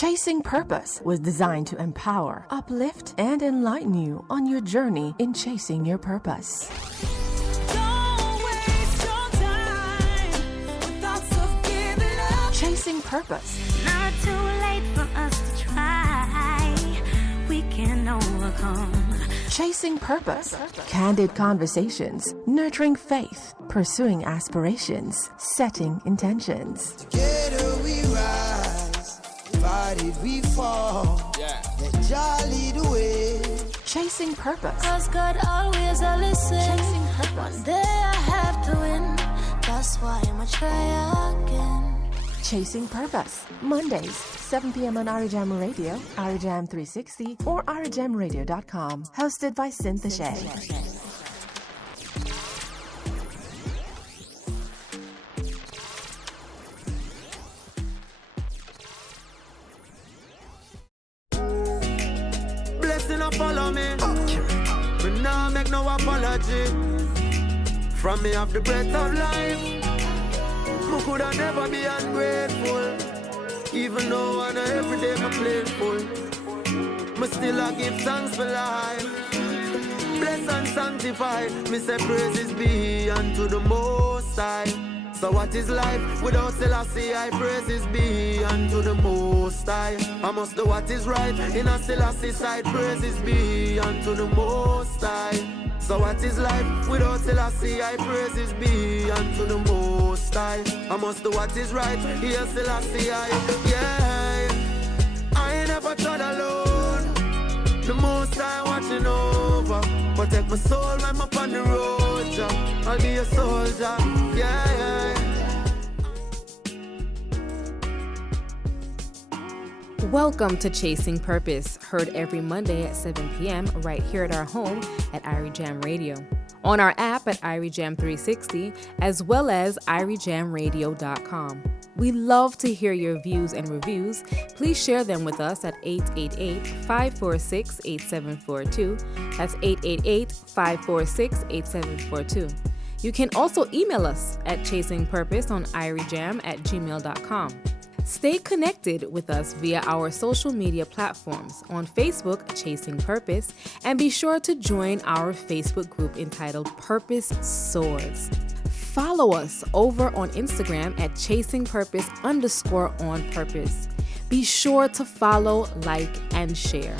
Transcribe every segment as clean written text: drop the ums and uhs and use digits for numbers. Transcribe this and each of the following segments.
Chasing Purpose was designed to empower, uplift, and enlighten you on your journey in chasing your purpose. Don't waste your time with thoughts of giving up. Chasing Purpose. Not too late for us to try. We can overcome. Chasing Purpose. Candid conversations, nurturing faith, pursuing aspirations, setting intentions. Together we rise, divided we fall. Yeah. Let Jah lead the way. Chasing Purpose. Cause God always a listen. Chasing Purpose. One day I have to win. That's why I'ma try again. Chasing Purpose. Mondays, 7 p.m. on Arijam Radio, Arijam 360, or arijamradio.com. Hosted by Cynthia Shea. Blessing a follow me. But now make no apology. From me of the breath of life. Me coulda never be ungrateful. Even though I know every day I'm playful. Me still I give thanks for life. Bless and sanctify. Me say praises be unto the Most High. So what is life without Selassie? I praises be unto the Most High. I must do what is right in a Selassie side. Praises be unto the Most High. So what is life without Selassie? I praises be unto the Most High. I must do what is right here Selassie. Yeah, I ain't never tried alone. The Most High watching over. Protect my soul when I'm up on the road, yeah. I'll be a soldier, yeah. Welcome to Chasing Purpose, heard every Monday at 7 p.m. right here at our home at Arijam Radio, on our app at Arijam 360, as well as arijamradio.com. We love to hear your views and reviews. Please share them with us at 888-546-8742. That's 888-546-8742. You can also email us at chasingpurposeonIrijam@gmail.com. Stay connected with us via our social media platforms. On Facebook, Chasing Purpose, and be sure to join our Facebook group entitled Purpose Soars. Follow us over on Instagram at chasingpurpose_on-purpose. Be sure to follow, like, and share.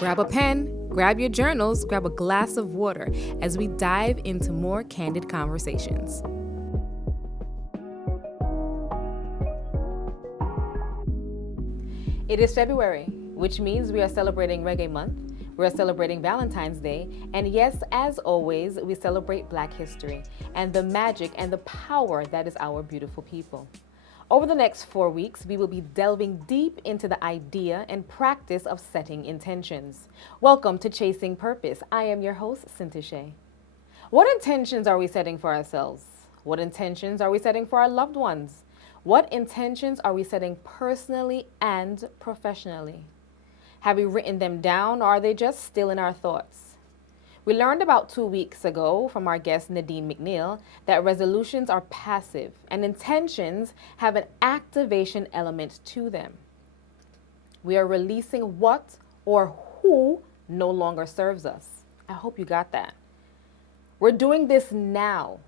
Grab a pen, grab your journals, grab a glass of water as we dive into more candid conversations. It is February, which means we are celebrating Reggae Month, we are celebrating Valentine's Day, and yes, as always, we celebrate Black history and the magic and the power that is our beautiful people. Over the next 4 weeks, we will be delving deep into the idea and practice of setting intentions. Welcome to Chasing Purpose. I am your host, Cynthia Shea. What intentions are we setting for ourselves? What intentions are we setting for our loved ones? What intentions are we setting personally and professionally? Have we written them down, or are they just still in our thoughts? We learned about 2 weeks ago from our guest Nadine McNeil that resolutions are passive and intentions have an activation element to them. We are releasing what or who no longer serves us. I hope you got that. We're doing this now.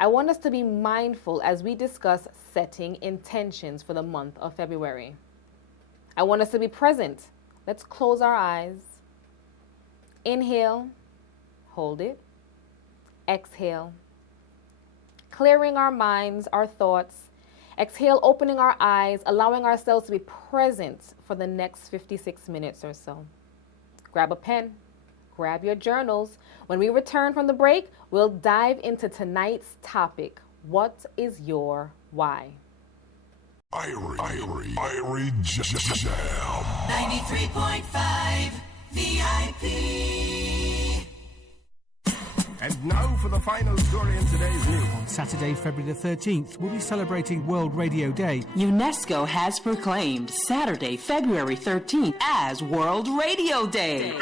I want us to be mindful as we discuss setting intentions for the month of February. I want us to be present. Let's close our eyes. Inhale, hold it. Exhale. Clearing our minds, our thoughts. Exhale, opening our eyes, allowing ourselves to be present for the next 56 minutes or so. Grab a pen. Grab your journals. When we return from the break, we'll dive into tonight's topic. What is your why? Irie Jam. 93.5 VIP. And now for the final story in today's news. On Saturday, February the 13th, we'll be celebrating World Radio Day. UNESCO has proclaimed Saturday, February 13th as World Radio Day.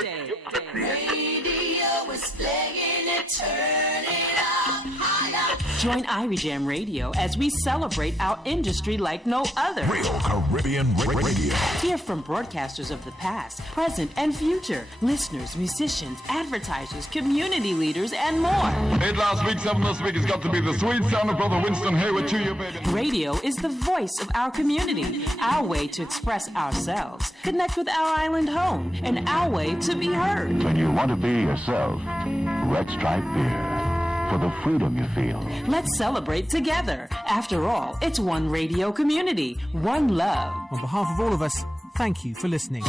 Radio is playing it, turn it up higher. Join Irie Jam Radio as we celebrate our industry like no other. Real Caribbean Radio. Hear from broadcasters of the past, present, and future, listeners, musicians, advertisers, community leaders, and more. 8 last week, 7 this week. It's got to be the sweet sound of Brother Winston Hayward to you, baby. Radio is the voice of our community, our way to express ourselves, connect with our island home, and our way to be heard. When you want to be yourself, Red Stripe Beer. For the freedom you feel. Let's celebrate together. After all, it's one radio community, one love. On behalf of all of us, thank you for listening.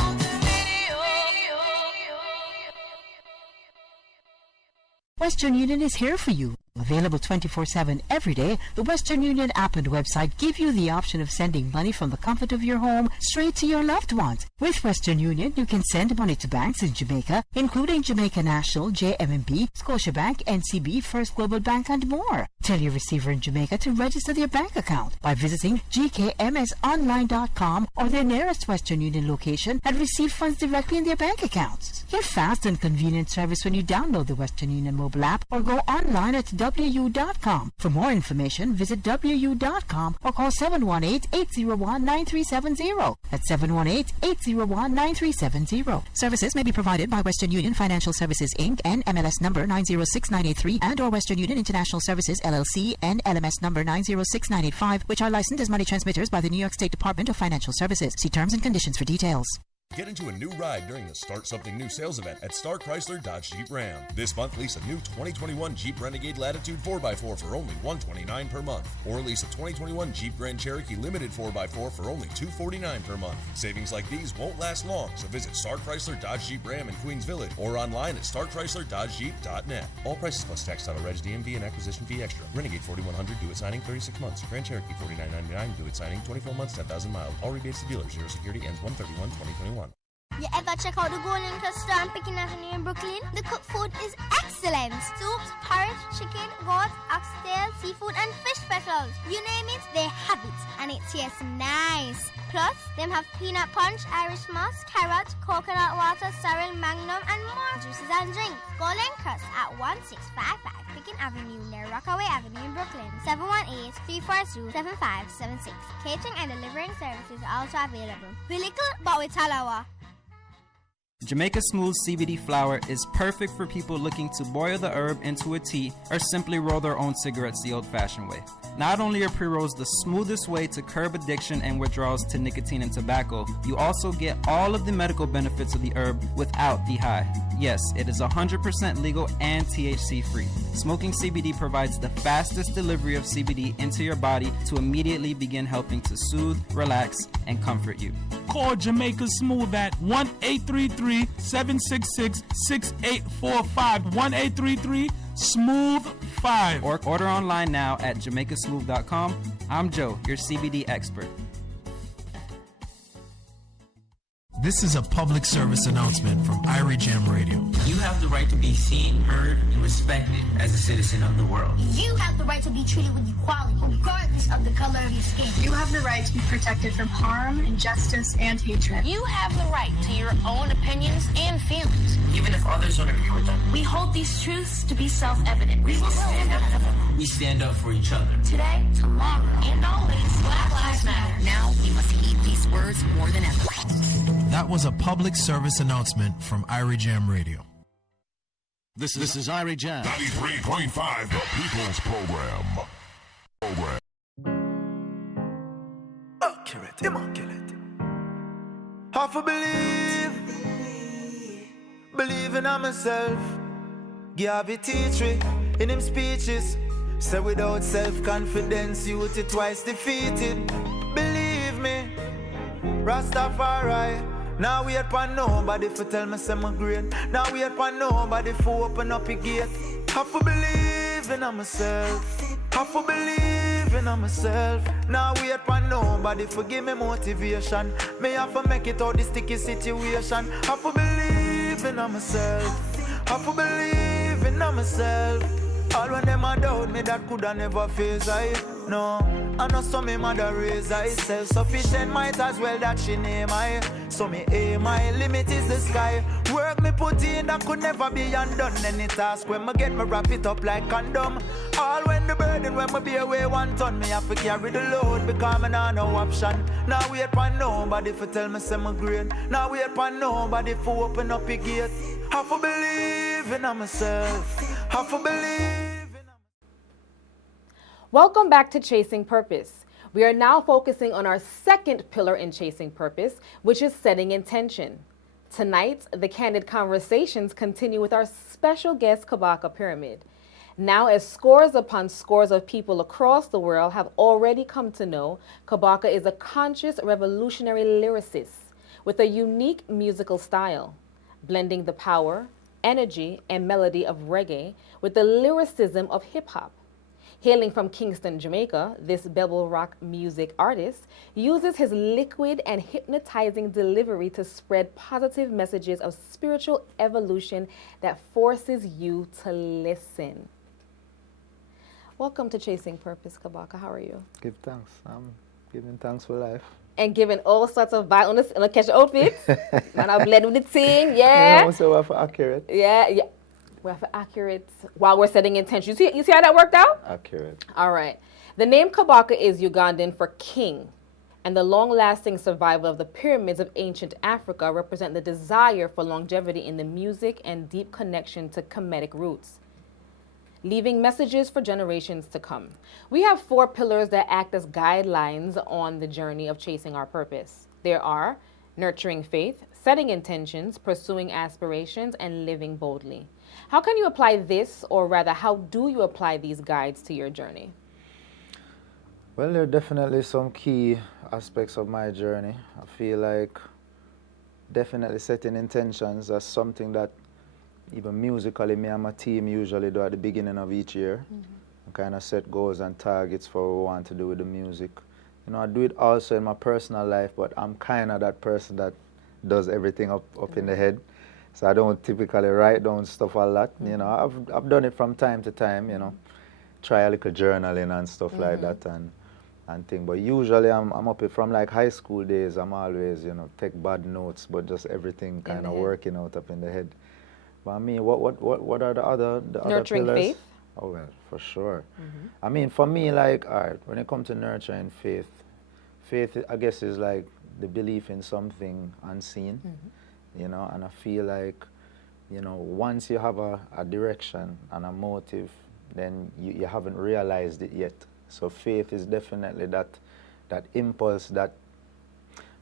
Western Union is here for you. Available 24/7 every day, the Western Union app and website give you the option of sending money from the comfort of your home straight to your loved ones. With Western Union, you can send money to banks in Jamaica, including Jamaica National, JMMB, Scotiabank, NCB, First Global Bank, and more. Tell your receiver in Jamaica to register their bank account by visiting gkmsonline.com or their nearest Western Union location and receive funds directly in their bank accounts. Get fast and convenient service when you download the Western Union mobile app or go online at wu.com. For more information, visit wu.com or call 718-801-9370. That's 718-801-9370. Services may be provided by Western Union Financial Services, Inc. and MLS number 906983 and or Western Union International Services, LLC and LMS number 906985, which are licensed as money transmitters by the New York State Department of Financial Services. See terms and conditions for details. Get into a new ride during the Start Something New sales event at Star Chrysler Dodge Jeep Ram. This month, lease a new 2021 Jeep Renegade Latitude 4x4 for only $129 per month. Or lease a 2021 Jeep Grand Cherokee Limited 4x4 for only $249 per month. Savings like these won't last long, so visit Star Chrysler Dodge Jeep Ram in Queens Village or online at starchrislerdodgejeep.net. All prices plus tax, title, reg, DMV, and acquisition fee extra. Renegade 4100, do it signing 36 months. Grand Cherokee $49.99, do it signing 24 months, 10,000 miles. All rebates to dealers. Zero security ends 1/31/2021. You ever check out the Golden Cluster on Picking Avenue in Brooklyn? The cooked food is excellent. Soups, porridge, chicken, goat, oxtail, seafood, and fish specials. You name it, they have it. And it tastes nice. Plus, them have peanut punch, Irish moss, carrot, coconut water, sorrel, magnum, and more juices and drinks. Golden Crust at 1655 Picking Avenue near Rockaway Avenue in Brooklyn. 718-342-7576. Catering and delivering services are also available. We little, but we talawa. Jamaica Smooth CBD flower is perfect for people looking to boil the herb into a tea or simply roll their own cigarettes the old-fashioned way. Not only are pre-rolls the smoothest way to curb addiction and withdrawals to nicotine and tobacco, you also get all of the medical benefits of the herb without the high. Yes, it is 100% legal and THC-free. Smoking CBD provides the fastest delivery of CBD into your body to immediately begin helping to soothe, relax, and comfort you. Call Jamaica Smooth at 1-833-766-6845. 1-833-SMOOTH-5. Or order online now at jamaicasmooth.com. I'm Joe, your CBD expert. This is a public service announcement from Irie Jam Radio. You have the right to be seen, heard, and respected as a citizen of the world. You have the right to be treated with equality, regardless of the color of your skin. You have the right to be protected from harm, injustice, and hatred. You have the right to your own opinions and feelings, even if others don't agree with them. We hold these truths to be self-evident. We will stand up for them. We stand up for each other. Today, tomorrow, and always, Black Lives Matter. Now we must heed these words more than ever. That was a public service announcement from Irie Jam Radio. This is Irie Jam 93.5, the People's Program. Immaculate. Half a believe in myself. Give teach me in him speeches. Say without self-confidence, youth is twice defeated. Believe me, Rastafari. Now wait for nobody for tell me I'm great. Now wait for nobody for open up a gate. Have to believe in myself. Have to believe in myself. Now wait for nobody for give me motivation. Me have to make it out the sticky situation. Have to believe in myself. Have to believe in myself. All when them a doubt me that coulda never face I. No, I know so me mother raise I self-sufficient, might as well that she name I. So me aim, my limit is the sky. Work me put in that could never be undone. Any task when me get me wrap it up like condom. All when the burden when me be away 1 ton, me have to carry the load because me nah no option. Now wait for nobody for tell me say me great. Now wait for nobody for open up a gate. Have to believe in myself. Have to believe. Welcome back to Chasing Purpose. We are now focusing on our second pillar in Chasing Purpose, which is setting intention. Tonight, the candid conversations continue with our special guest, Kabaka Pyramid. Now, as scores upon scores of people across the world have already come to know, Kabaka is a conscious revolutionary lyricist with a unique musical style, blending the power, energy, and melody of reggae with the lyricism of hip-hop. Hailing from Kingston, Jamaica, this bebble rock music artist uses his liquid and hypnotizing delivery to spread positive messages of spiritual evolution that forces you to listen. Welcome to Chasing Purpose, Kabaka. How are you? Give thanks. I'm giving thanks for life. And giving all sorts of vibes on the catch outfit. And I blend with the team, yeah. You know, so we're accurate. Yeah. We have accurate while we're setting intention. You see how that worked out? Accurate. All right. The name Kabaka is Ugandan for king, and the long-lasting survival of the pyramids of ancient Africa represent the desire for longevity in the music and deep connection to Kemetic roots, leaving messages for generations to come. We have 4 pillars that act as guidelines on the journey of chasing our purpose. There are nurturing faith, setting intentions, pursuing aspirations, and living boldly. How can you apply this, or rather, how do you apply these guides to your journey? Well, there are definitely some key aspects of my journey. I feel like definitely setting intentions is something that even musically, me and my team usually do at the beginning of each year. I kind of set goals and targets for what we want to do with the music. You know, I do it also in my personal life, but I'm kind of that person that does everything up in the head. So I don't typically write down stuff a lot. You know, I've done it from time to time, you know, try a little journaling and stuff like that and thing. But usually I'm up from like high school days, I'm always, you know, take bad notes, but just everything kind of working out up in the head. But I mean, what are the other Nurturing pillars? faith? Oh, well, for sure. I mean, for me, like, all right, when it comes to nurturing faith, I guess, is like the belief in something unseen, you know, and I feel like, you know, once you have a direction and a motive, then you haven't realized it yet. So faith is definitely that impulse that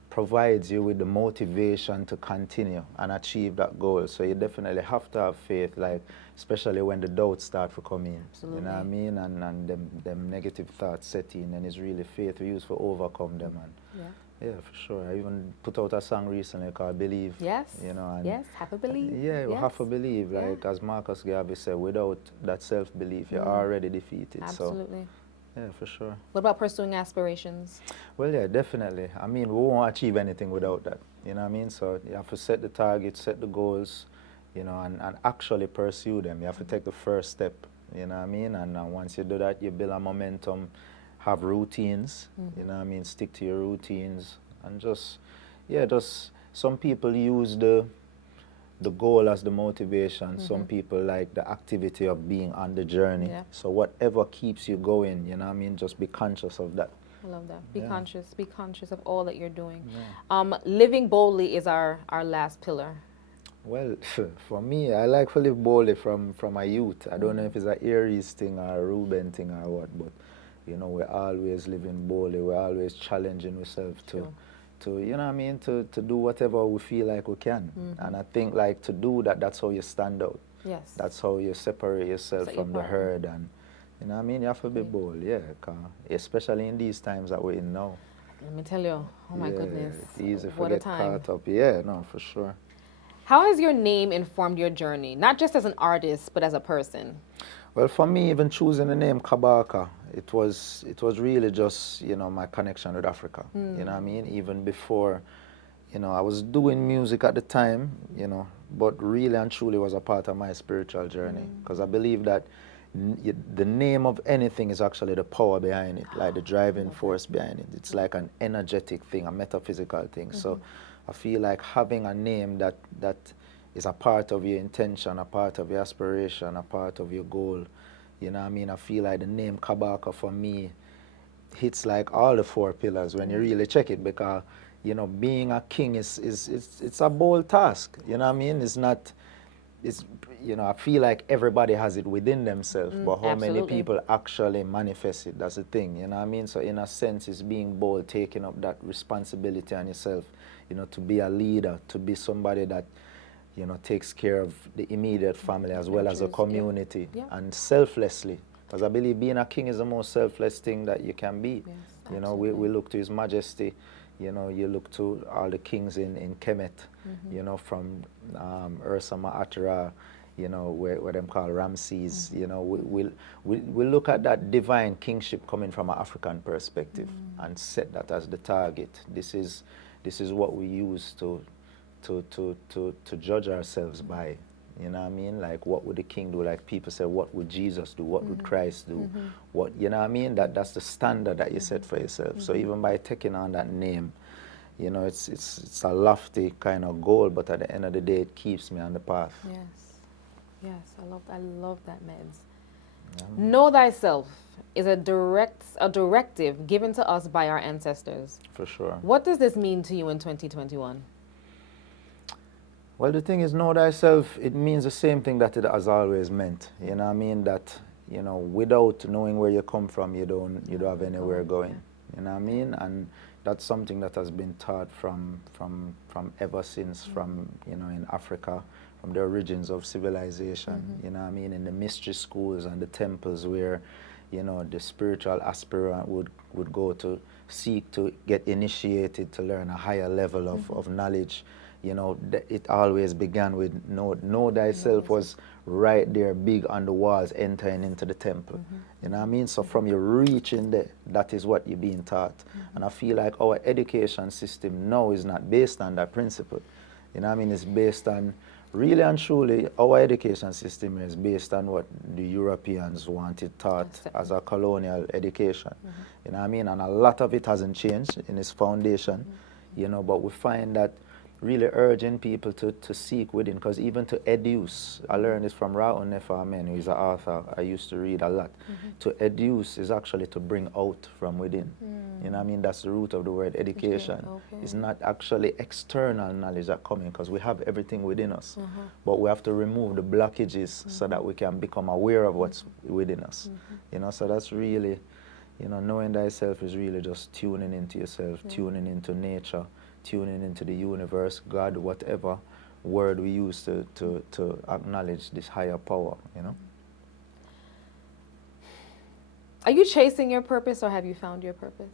provides you with the motivation to continue and achieve that goal. So you definitely have to have faith, like, especially when the doubts start to come in. Absolutely. You know what I mean? And them negative thoughts set in, and it's really faith we use to overcome them. And yeah, for sure. I even put out a song recently called Believe. Yes. You know, and yes, have to believe. Yeah, you have to believe. Like, as Marcus Garvey said, without that self-belief, you're already defeated. Absolutely. So, yeah, for sure. What about pursuing aspirations? Well, yeah, definitely. I mean, we won't achieve anything without that. You know what I mean? So you have to set the targets, set the goals, you know, and actually pursue them. You have to take the first step, you know what I mean? And once you do that, you build a momentum, have routines, you know what I mean? Stick to your routines. And just some people use the goal as the motivation. Some people like the activity of being on the journey. Yeah. So whatever keeps you going, you know what I mean, just be conscious of that. I love that. Be conscious of all that you're doing. Living boldly is our last pillar. Well, for me, I like to live boldly from my youth. I don't know if it's an Aries thing or a Reuben thing or what, but you know, we're always living boldly. We're always challenging ourselves to you know what I mean, to do whatever we feel like we can. And I think, like, to do that, that's how you stand out. Yes. That's how you separate yourself from the herd. And you know what I mean, you have to be bold, especially in these times that we're in now. Let me tell you, oh my goodness, it's easy to what get a time. caught up. Yeah, no, for sure. How has your name informed your journey, not just as an artist, but as a person? Well, for me, even choosing the name Kabaka, it was really just, you know, my connection with Africa. You know what I mean? Even before, you know, I was doing music at the time, you know, but really and truly was a part of my spiritual journey. Because I believe that the name of anything is actually the power behind it, like the driving force behind it. It's like an energetic thing, a metaphysical thing. So I feel like having a name that is a part of your intention, a part of your aspiration, a part of your goal. You know what I mean? I feel like the name Kabaka for me hits like all the 4 pillars when you really check it, because being a king it's a bold task. You know what I mean? It's not. It's I feel like everybody has it within themselves, but how many people actually manifest it? That's the thing. You know what I mean? So in a sense, it's being bold, taking up that responsibility on yourself. To be a leader, to be somebody that takes care of the immediate family as well as the community, and selflessly. Because I believe being a king is the most selfless thing that you can be. Yes, we look to His Majesty. You look to all the kings in Kemet, from Ursa Ma'atra, where them call Ramses. We look at that divine kingship coming from an African perspective and set that as the target. This is what we use to judge ourselves by. You know what I mean? Like, what would the king do? Like, people say, what would Jesus do? What would Christ do? What, you know what I mean? That's the standard that you set for yourself. So even by taking on that name, it's a lofty kind of goal, but at the end of the day, it keeps me on the path. Yes, I love that, Meds. Know thyself is a directive given to us by our ancestors. For sure. What does this mean to you in 2021? Well, the thing is, know thyself, it means the same thing that it has always meant. You know what I mean? That, without knowing where you come from, you don't have anywhere going. You know what I mean? And that's something that has been taught from ever since, from, in Africa, from the origins of civilization. You know what I mean? In the mystery schools and the temples where, the spiritual aspirant would go to seek to get initiated, to learn a higher level of knowledge. It always began with know thyself was right there, big on the walls, entering into the temple. You know what I mean? So from you reaching there, that is what you're being taught. And I feel like our education system now is not based on that principle. You know what I mean? It's based on, really and truly, our education system is based on what the Europeans wanted taught as a colonial education. You know what I mean? And a lot of it hasn't changed in its foundation, but we find that really urging people to seek within, because even to educe, I learned this from Ra'un Nefamen, who is an author I used to read a lot. To educe is actually to bring out from within. You know what I mean? That's the root of the word education. It's not actually external knowledge that coming, because we have everything within us. But we have to remove the blockages so that we can become aware of what's within us. So that's really, knowing thyself is really just tuning into yourself, tuning into nature, tuning into the universe, God, whatever word we use to acknowledge this higher power, Are you chasing your purpose, or have you found your purpose?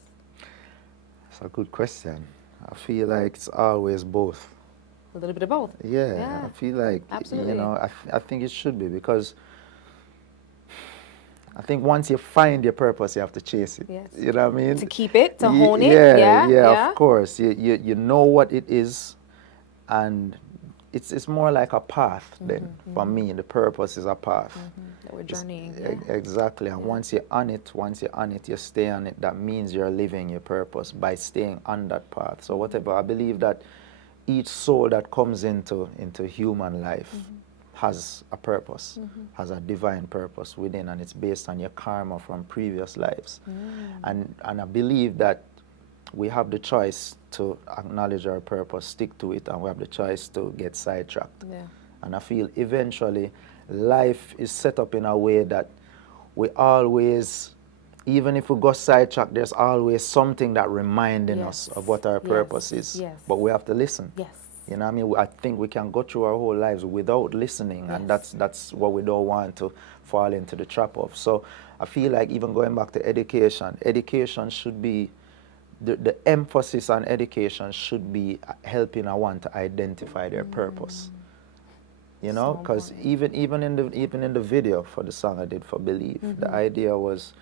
It's a good question. I feel like it's always both. A little bit of both. Yeah. I feel like, absolutely. I think it should be, because I think once you find your purpose, you have to chase it. Yes. You know what I mean? To keep it, to hone it. Yeah, of course. You know what it is, and it's more like a path then. For me, the purpose is a path. That we're journeying. Exactly. And once you're on it, you stay on it. That means you're living your purpose by staying on that path. So whatever, I believe that each soul that comes into human life has a purpose, has a divine purpose within, and it's based on your karma from previous lives. And I believe that we have the choice to acknowledge our purpose, stick to it, and we have the choice to get sidetracked. And I feel eventually life is set up in a way that we always, even if we go sidetracked, there's always something that reminding us of what our purpose is. But we have to listen. You know what I mean? I think we can go through our whole lives without listening, and that's what we don't want to fall into the trap of. So I feel like even going back to education should be, the emphasis on education should be helping one to identify their purpose. Because even in the video for the song I did for Believe, the idea was,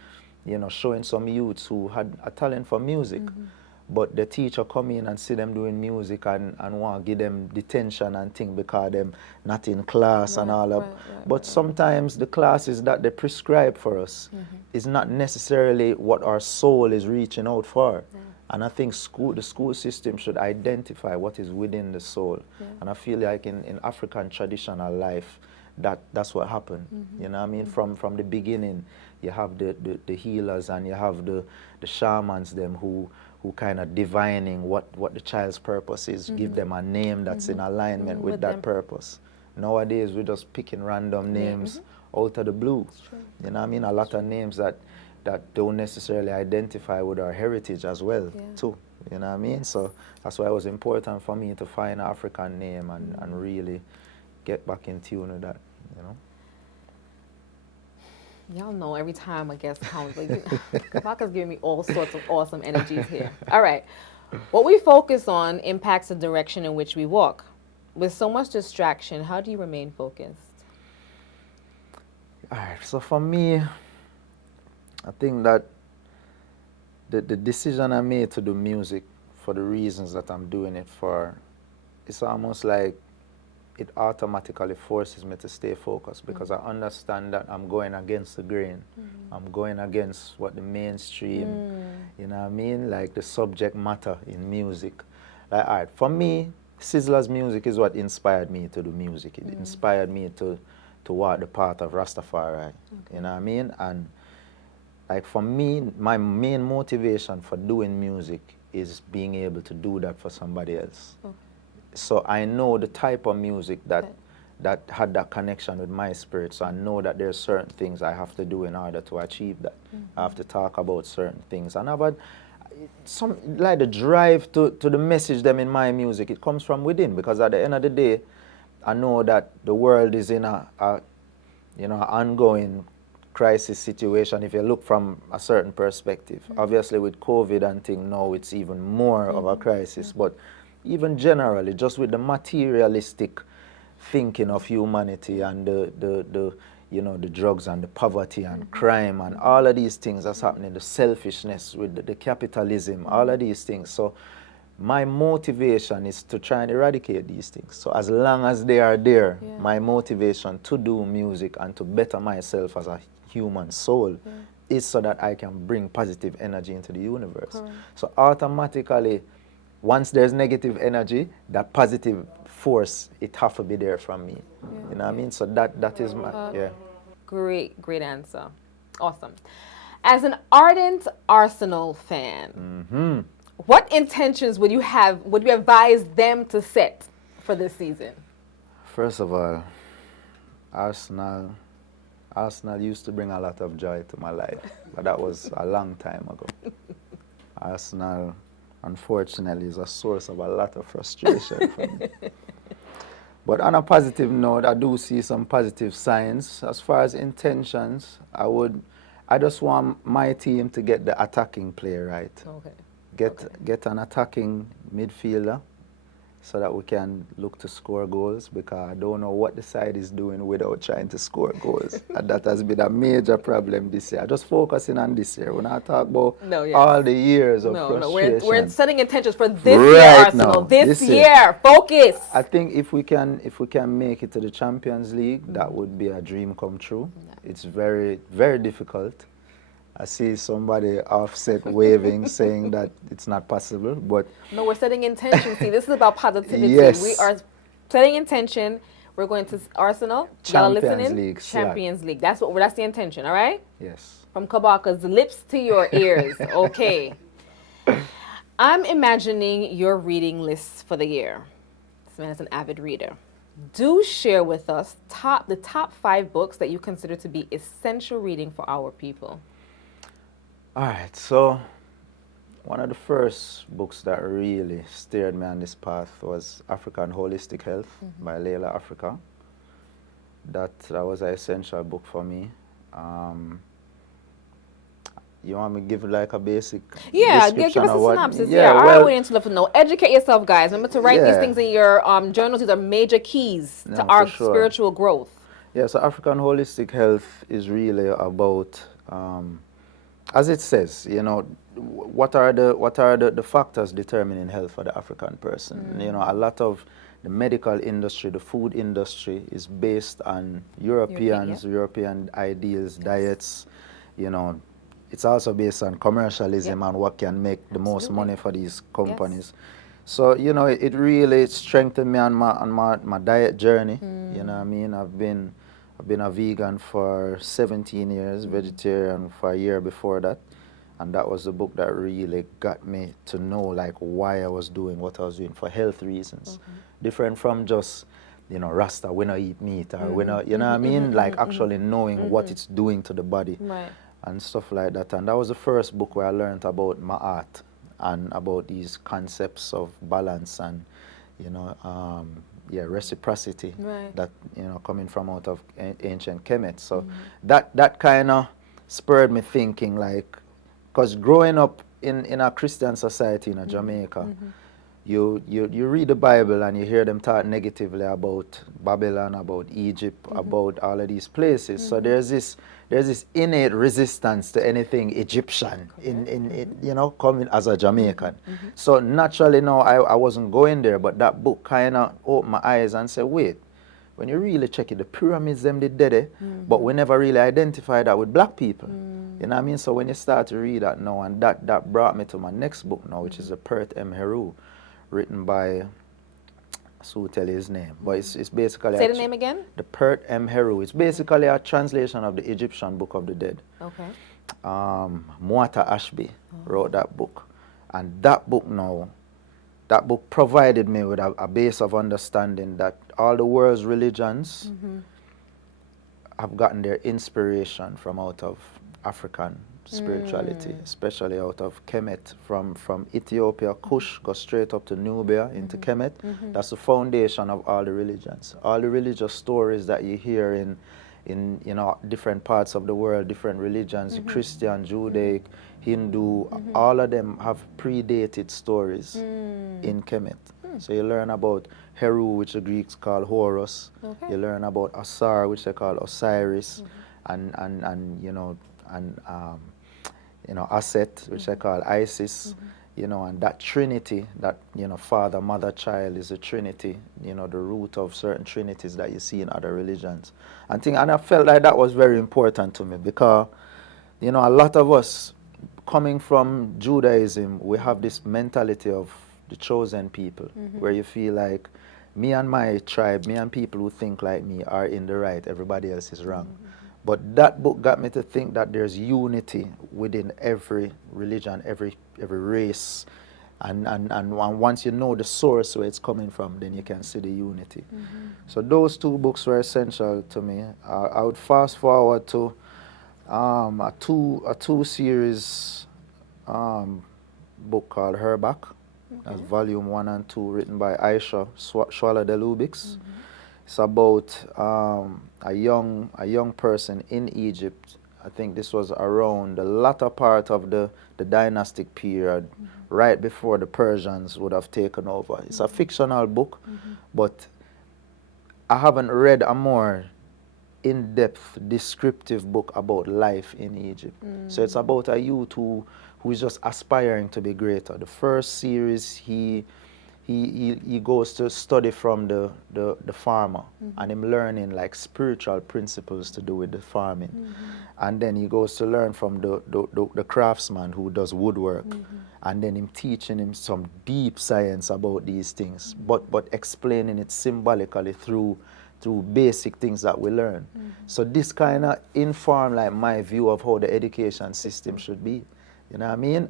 showing some youths who had a talent for music, but the teacher come in and see them doing music and want to give them detention and thing because them not in class and all that. But sometimes the classes that they prescribe for us is not necessarily what our soul is reaching out for. And I think the school system should identify what is within the soul. And I feel like in African traditional life, that's what happened. You know what I mean? From the beginning, you have the healers and you have the shamans them who kind of divining what the child's purpose is, give them a name that's in alignment with that purpose. Nowadays, we're just picking random names out of the blue. You know what I mean? A lot of names that don't necessarily identify with our heritage as well, too. You know what I mean? So that's why it was important for me to find an African name and really get back in tune with that, you know? Y'all know every time a guest comes, like, Kabaka's giving me all sorts of awesome energies here. All right. What we focus on impacts the direction in which we walk. With so much distraction, how do you remain focused? All right. So for me, I think that the decision I made to do music for the reasons that I'm doing it for, it's almost like it automatically forces me to stay focused because I understand that I'm going against the grain. I'm going against what the mainstream, you know what I mean? Like the subject matter in music. Like, all right, for me, Sizzla's music is what inspired me to do music. It inspired me to walk the path of Rastafari, you know what I mean? And like for me, my main motivation for doing music is being able to do that for somebody else. So I know the type of music that had that connection with my spirit. So I know that there's certain things I have to do in order to achieve that. I have to talk about certain things. And about some like the drive to the message them in my music, it comes from within because at the end of the day, I know that the world is in a ongoing crisis situation if you look from a certain perspective. Obviously with COVID and thing now it's even more of a crisis, but even generally, just with the materialistic thinking of humanity and the drugs and the poverty and crime and all of these things that's happening, the selfishness with the capitalism, all of these things. So my motivation is to try and eradicate these things. So as long as they are there, my motivation to do music and to better myself as a human soul is so that I can bring positive energy into the universe. So automatically, once there's negative energy, that positive force, it has to be there from me. You know what I mean? So that is my, Great answer. Awesome. As an ardent Arsenal fan, what intentions would you advise them to set for this season? First of all, Arsenal used to bring a lot of joy to my life, but that was a long time ago. Arsenal, unfortunately, is a source of a lot of frustration for me. But on a positive note, I do see some positive signs. As far as intentions, I just want my team to get the attacking play right. Get an attacking midfielder so that we can look to score goals, because I don't know what the side is doing without trying to score goals. And that has been a major problem this year. Just focusing on this year. We're not talking about all the years of frustration. We're setting intentions for this year, Arsenal. This year. Focus. I think if we can make it to the Champions League, that would be a dream come true. It's very, very difficult. I see somebody offset waving, saying that it's not possible, but... No, we're setting intention. See, this is about positivity. Yes. We are setting intention. We're going to Arsenal. Champions League. Champions League. That's the intention, all right? Yes. From Kabaka's lips to your ears. Okay. I'm imagining your reading lists for the year. This man is an avid reader. Do share with us the top 5 books that you consider to be essential reading for our people. All right, so one of the first books that really steered me on this path was African Holistic Health by Layla Africa. That was an essential book for me. You want me to give like a basic description? Give us a synopsis. Yeah, our audience would love to know. Educate yourself, guys. Remember to write these things in your journals. These are major keys to our spiritual growth. Yeah, so African Holistic Health is really about... as it says, what are the factors determining health for the African person? You know, a lot of the medical industry, the food industry is based on European ideals, diets. You know, it's also based on commercialism and what can make the most money for these companies. So, you know, it really strengthened me on my diet journey. You know what I mean? I've been a vegan for 17 years, vegetarian for a year before that. And that was the book that really got me to know like why I was doing what I was doing for health reasons. Different from just, you know, Rasta, we don't eat meat, or we don't, you know what I mean? Like actually knowing what it's doing to the body and stuff like that. And that was the first book where I learned about my art and about these concepts of balance and, you know, reciprocity that, you know, coming from out of ancient Kemet. So that kind of spurred me thinking like, because growing up in a Christian society in Jamaica, you read the Bible and you hear them talk negatively about Babylon, about Egypt, about all of these places. So there's this innate resistance to anything Egyptian in you know, coming as a Jamaican. So naturally, no, I wasn't going there, but that book kind of opened my eyes and said, wait, when you really check it, the pyramids them they did it, but we never really identified that with black people. You know what I mean? So when you start to read that now, and that brought me to my next book now, which is the Perth M. Heru, written by, so tell you his name, but it's basically... Say the name again? The Perth M. Heru. It's basically a translation of the Egyptian Book of the Dead. Okay. Muata Ashby wrote that book. And that book now, that book provided me with a base of understanding that all the world's religions have gotten their inspiration from out of African spirituality, especially out of Kemet, from Ethiopia, Kush, go straight up to Nubia into Kemet. That's the foundation of all the religions. All the religious stories that you hear in you know, different parts of the world, different religions, Christian, Judaic, Hindu, all of them have predated stories in Kemet. So you learn about Heru, which the Greeks call Horus. You learn about Asar, which they call Osiris, and you know, Aset, which they call Isis. You know, and that Trinity, that, you know, Father, Mother, Child is a Trinity, you know, the root of certain Trinities that you see in other religions. And I felt like that was very important to me because, you know, a lot of us coming from Judaism, we have this mentality of the chosen people, where you feel like me and my tribe, me and people who think like me are in the right, everybody else is wrong. But that book got me to think that there's unity within every religion, every race. And once you know the source where it's coming from, then you can see the unity. So those two books were essential to me. I would fast forward to a two series book called Her Back. That's volume 1 and 2, written by Aisha Shwala de Lubix. It's about a young person in Egypt. I think this was around the latter part of the dynastic period, right before the Persians would have taken over. It's a fictional book, but I haven't read a more in-depth, descriptive book about life in Egypt. So it's about a youth who is just aspiring to be greater. The first series, he goes to study from the farmer, and him learning like spiritual principles to do with the farming. And then he goes to learn from the craftsman who does woodwork, and then him teaching him some deep science about these things, but explaining it symbolically through basic things that we learn. So this kind of informed like my view of how the education system should be. You know what I mean?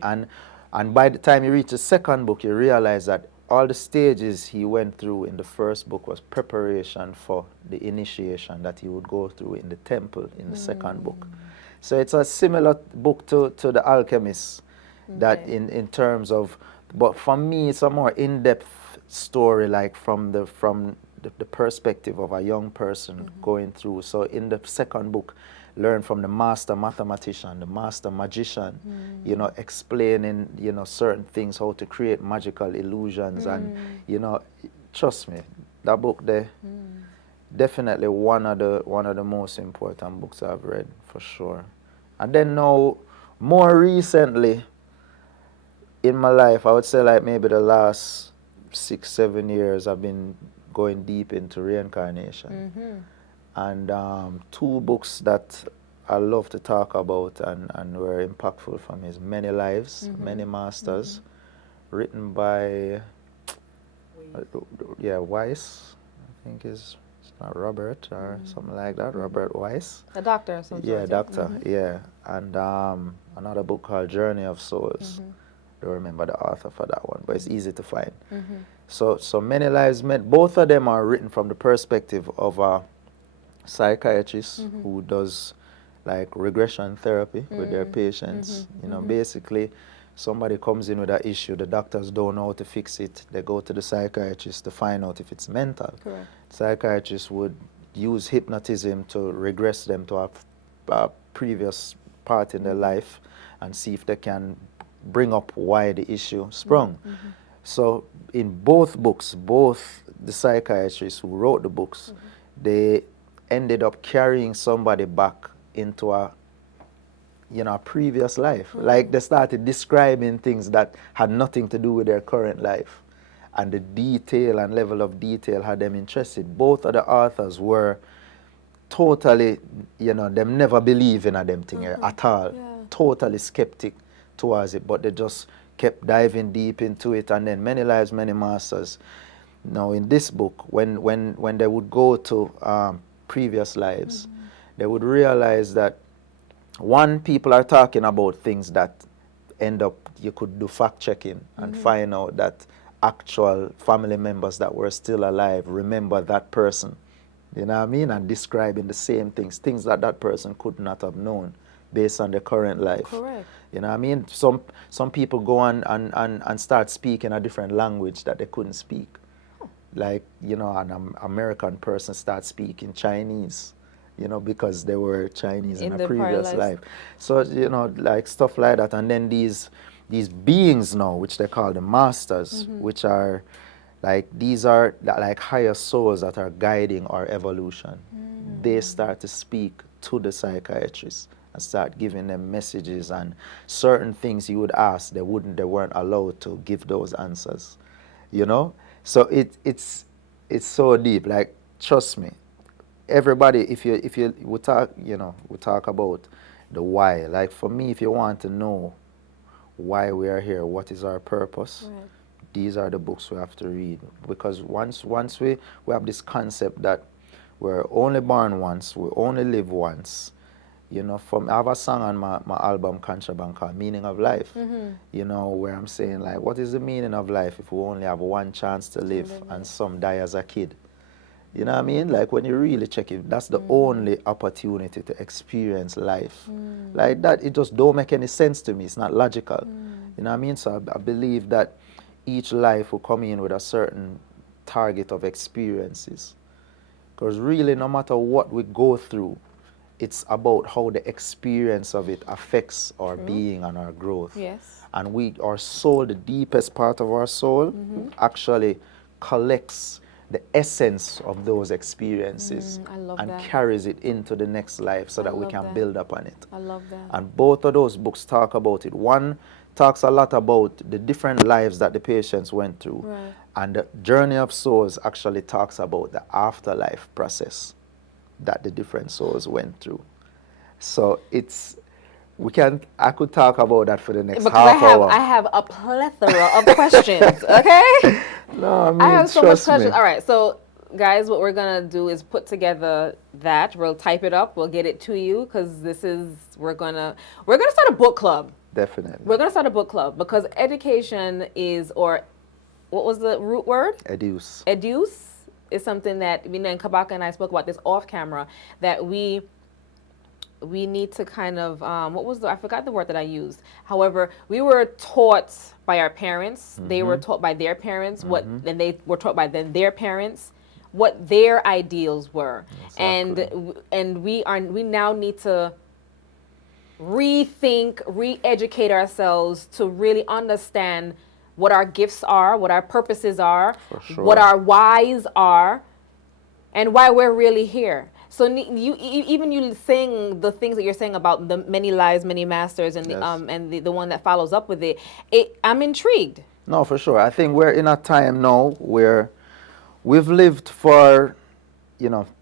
And by the time you reach the second book, you realize that all the stages he went through in the first book was preparation for the initiation that he would go through in the temple in the second book. So it's a similar book to The Alchemist, that in terms of, but for me it's a more in-depth story, like from the perspective of a young person going through. So in the second book, learn from the master mathematician, the master magician, you know, explaining, you know, certain things, how to create magical illusions. And, you know, trust me, that book there, definitely one of the most important books I've read, for sure. And then now, more recently, in my life, I would say like maybe the last 6-7 years, I've been going deep into reincarnation. And 2 books that I love to talk about and were impactful for me is Many Lives, Many Masters, written by, Weiss, I think it's not Robert or something like that, Robert Weiss. A doctor or something. Yeah, doctor, yeah. And another book called Journey of Souls. Don't remember the author for that one, but it's easy to find. So Many Lives Met, both of them are written from the perspective of a psychiatrist who does like regression therapy with their patients. You know, basically somebody comes in with an issue, the doctors don't know how to fix it, they go to the psychiatrist to find out if it's mental. Correct. Psychiatrists would use hypnotism to regress them to a previous part in their life and see if they can bring up why the issue sprung. So in both books, both the psychiatrists who wrote the books, they ended up carrying somebody back into a previous life. Like they started describing things that had nothing to do with their current life. And the detail and level of detail had them interested. Both of the authors were totally, them never believe in a them thing at all. Totally skeptic towards it, but they just kept diving deep into it. And then Many Lives, Many Masters. Now in this book, when they would go to previous lives, they would realize that one, people are talking about things that end up, you could do fact checking and find out that actual family members that were still alive remember that person, you know what I mean, and describing the same things that that person could not have known based on their current life. Correct. You know what I mean? Some people go on and start speaking a different language that they couldn't speak. Like, an American person starts speaking Chinese, because they were Chinese in a previous life. So, like stuff like that. And then these beings now, which they call the masters, which are like, these are like higher souls that are guiding our evolution. They start to speak to the psychiatrists and start giving them messages, and certain things you would ask, they weren't allowed to give those answers, So it's so deep. Like, trust me, everybody, if you we talk about the why. Like for me, if you want to know why we are here, what is our purpose, these are the books we have to read. Because once we have this concept that we're only born once, we only live once. I have a song on my album Contraband called Meaning of Life, where I'm saying like, what is the meaning of life if we only have one chance to live and some die as a kid? You know what I mean? Like when you really check it, that's the only opportunity to experience life. Like that, it just don't make any sense to me. It's not logical. You know what I mean? So I believe that each life will come in with a certain target of experiences. Because really, no matter what we go through, it's about how the experience of it affects our being and our growth. Yes. And our soul, the deepest part of our soul, actually collects the essence of those experiences and carries it into the next life so that we can build upon it. I love that. And both of those books talk about it. One talks a lot about the different lives that the patients went through. Right. And the Journey of Souls actually talks about the afterlife process that the different souls went through. So I could talk about that for the next half hour. I have a plethora of questions, okay? No, I mean, I have so much trust questions. me. All right, so guys, what we're gonna do is put together that. We'll type it up. We'll get it to you because we're gonna start a book club. Definitely. We're gonna start a book club because education is, or what was the root word? Educe. Educe is something that and Kabaka and I spoke about this off camera, that we need to kind of I forgot the word that I used. However, we were taught by our parents. They were taught by their parents and they were taught by their parents what their ideals were. Exactly. And we now need to rethink, re-educate ourselves to really understand what our gifts are, what our purposes are, what our whys are, and why we're really here. So even you saying the things that you're saying about the many lives, many masters, and the one that follows up with it, I'm intrigued. No, for sure. I think we're in a time now where we've lived for,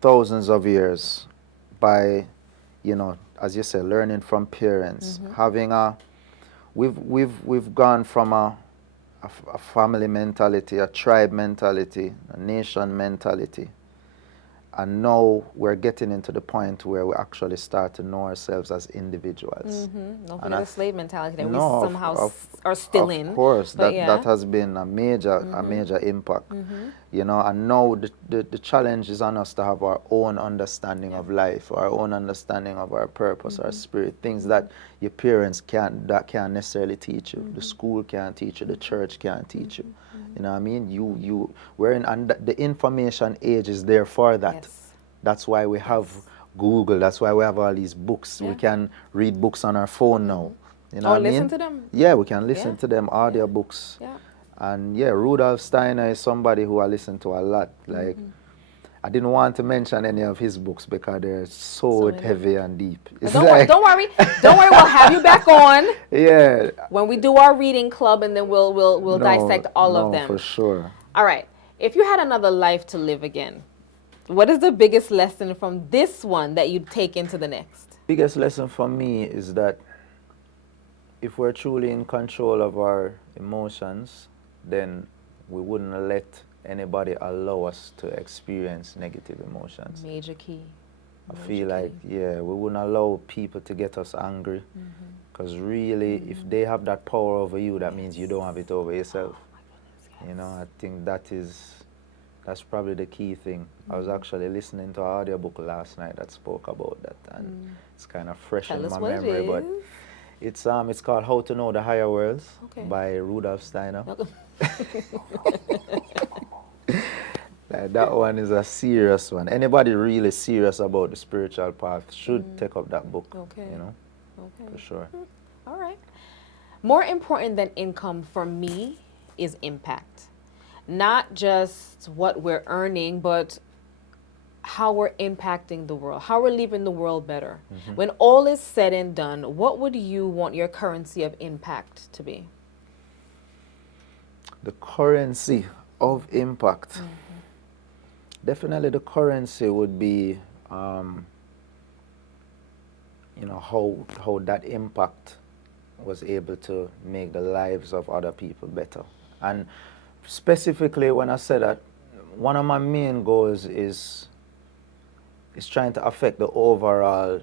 thousands of years by, as you said, learning from parents, having we've gone from a family mentality, a tribe mentality, a nation mentality. And now we're getting into the point where we actually start to know ourselves as individuals. Don't forget the slave mentality that we No, somehow are still in. Of course, but that has been a major impact. And now the challenge is on us to have our own understanding of life, our own understanding of our purpose, our spirit, things that your parents can't necessarily teach you. The school can't teach you, the church can't teach you. You know what I mean? We're in, and the information age is there for that. Yes. That's why we have Google. That's why we have all these books. We can read books on our phone now. You know what I mean? Listen to them. Yeah, we can listen to them, audio books. Yeah. And Rudolf Steiner is somebody who I listen to a lot. Like, I didn't want to mention any of his books because they're so heavy and deep. Don't worry. We'll have you back on. Yeah. When we do our reading club, and then we'll dissect all of them. For sure. All right. If you had another life to live again, what is the biggest lesson from this one that you'd take into the next? Biggest lesson for me is that if we're truly in control of our emotions, then we wouldn't let anybody allow us to experience negative emotions. Major key. I feel like, we wouldn't allow people to get us angry. Because really, if they have that power over you, that means you don't have it over yourself. I think that's probably the key thing. I was actually listening to an audiobook last night that spoke about that, and it's kind of fresh in my memory. But it's called How to Know the Higher Worlds by Rudolf Steiner. That one is a serious one. Anybody really serious about the spiritual path should take up that book. For sure. All right. More important than income for me is impact. Not just what we're earning, but how we're impacting the world, how we're leaving the world better. When all is said and done, what would you want your currency of impact to be? The currency of impact. Definitely the currency would be, how that impact was able to make the lives of other people better. And specifically, when I say that, one of my main goals is trying to affect the overall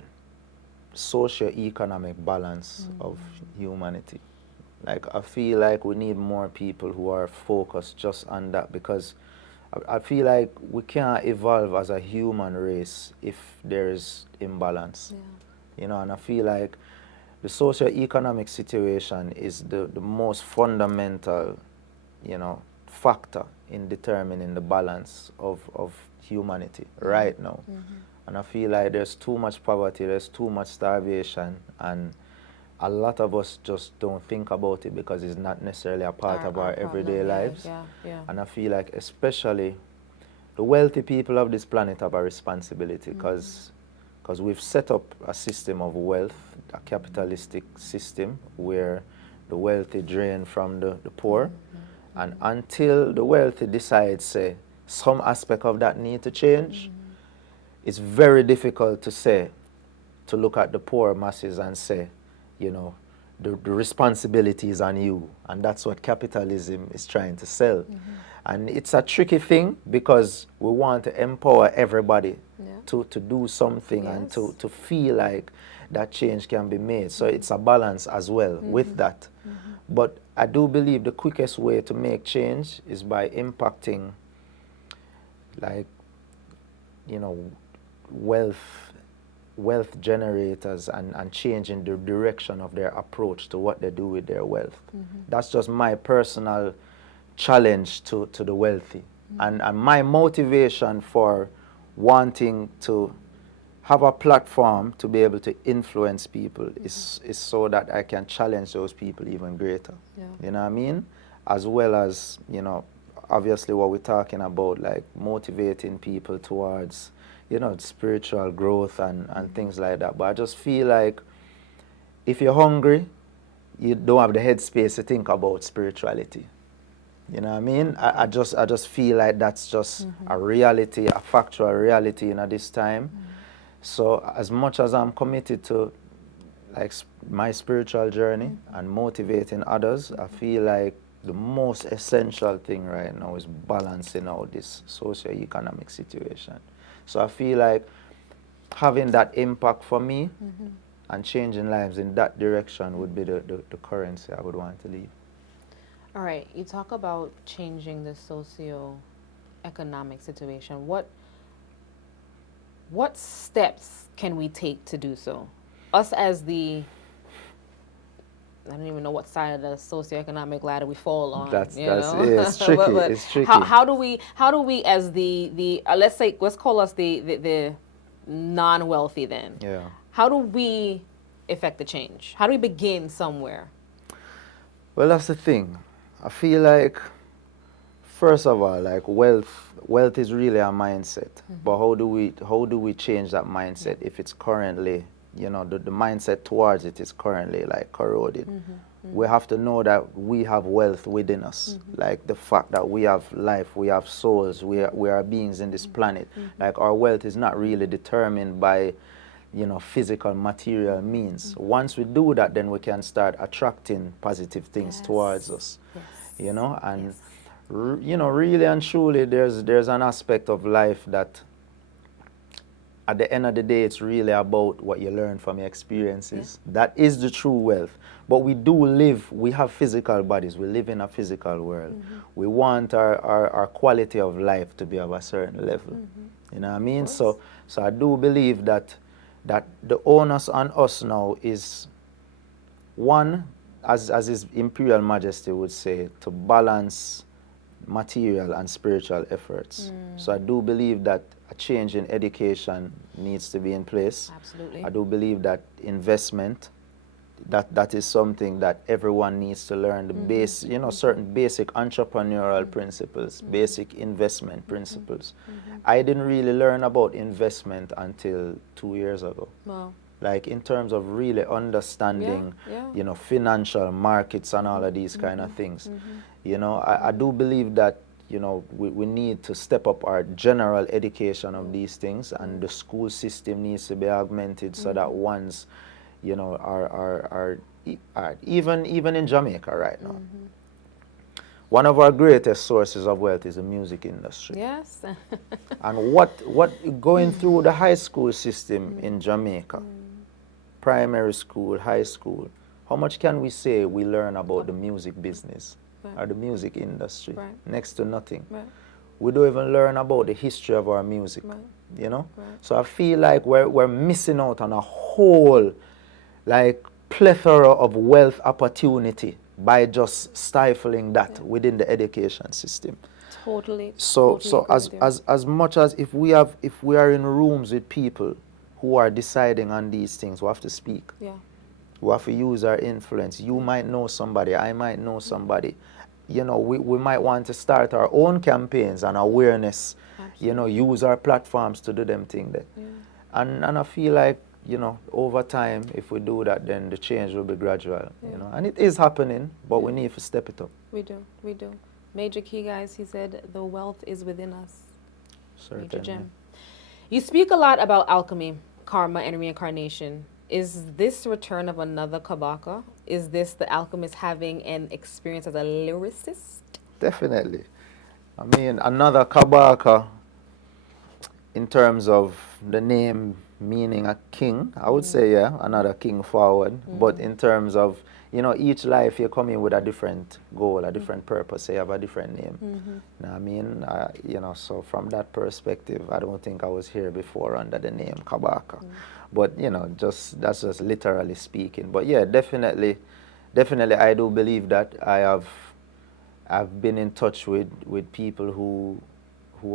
socio-economic balance of humanity. Like, I feel like we need more people who are focused just on that, because I feel like we can't evolve as a human race if there is imbalance. And I feel like the socio-economic situation is the most fundamental, factor in determining the balance of humanity right now. And I feel like there's too much poverty, there's too much starvation, and a lot of us just don't think about it because it's not necessarily a part of our everyday lives. And I feel like especially the wealthy people of this planet have a responsibility, because we've set up a system of wealth, a capitalistic system where the wealthy drain from the poor. And until the wealthy decides, say, some aspect of that need to change, it's very difficult to look at the poor masses and say, the responsibility is on you. And that's what capitalism is trying to sell. And it's a tricky thing, because we want to empower everybody to do something and to feel like that change can be made. So it's a balance as well with that. But I do believe the quickest way to make change is by impacting, like, wealth generators and changing the direction of their approach to what they do with their wealth. That's just my personal challenge to the wealthy. And my motivation for wanting to have a platform to be able to influence people is so that I can challenge those people even greater. You know what I mean? As well as, obviously what we're talking about, like motivating people towards, spiritual growth and things like that. But I just feel like if you're hungry, you don't have the headspace to think about spirituality. You know what I mean? I just feel like that's just a reality, a factual reality in this time. So as much as I'm committed to like my spiritual journey and motivating others, I feel like the most essential thing right now is balancing out this socio-economic situation. So I feel like having that impact for me and changing lives in that direction would be the currency I would want to leave. All right, you talk about changing the socio-economic situation. What steps can we take to do so? Us as I don't even know what side of the socioeconomic ladder we fall on. It's tricky. It's tricky. How do we as the let's call us the non-wealthy then. Yeah. How do we effect the change? How do we begin somewhere? Well, that's the thing. I feel like, first of all, like wealth is really a mindset. But how do we change that mindset if it's currently, the mindset towards it is currently like corroded? We have to know that we have wealth within us. Like the fact that we have life, we have souls, we are beings in this planet. Like our wealth is not really determined by, physical material means. Once we do that, then we can start attracting positive things towards us. And really and truly, there's an aspect of life that at the end of the day, it's really about what you learn from your experiences. That is the true wealth. But we have physical bodies. We live in a physical world. We want our quality of life to be of a certain level. You know what I mean? So I do believe that the onus on us now is, one, as His Imperial Majesty would say, to balance material and spiritual efforts. So I do believe that a change in education needs to be in place. Absolutely. I do believe that investment, that is something that everyone needs to learn, the base, certain basic entrepreneurial principles, basic investment principles. I didn't really learn about investment until 2 years ago. Wow. Like in terms of really understanding, financial markets and all of these kind of things. I do believe that, we need to step up our general education of these things, and the school system needs to be augmented so that ones, are even in Jamaica right now. One of our greatest sources of wealth is the music industry. Yes. And what going through the high school system in Jamaica, primary school, high school, how much can we say we learn about the music business or the music industry? Next to nothing. We don't even learn about the history of our music, So I feel like we're missing out on a whole, like, plethora of wealth opportunity by just stifling that within the education system. Totally. So as much as if we are in rooms with people who are deciding on these things, we have to speak. Yeah. We have to use our influence. You might know somebody, I might know somebody. We might want to start our own campaigns and awareness. Use our platforms to do them thing there. Yeah. And I feel like, over time, if we do that, then the change will be gradual, and it is happening, but we need to step it up. We do. Major key, guys, he said, the wealth is within us. Certainly. Major gem. You speak a lot about alchemy, karma, and reincarnation. Is this return of another Kabaka? Is this the alchemist having an experience as a lyricist? Definitely. I mean, another Kabaka, in terms of the name meaning a king, I would say, another king forward. But in terms of, each life you come in with a different goal, a different purpose, you have a different name. You know what I mean? So from that perspective, I don't think I was here before under the name Kabaka. But, that's just literally speaking. But yeah, definitely I do believe that I've been in touch with people who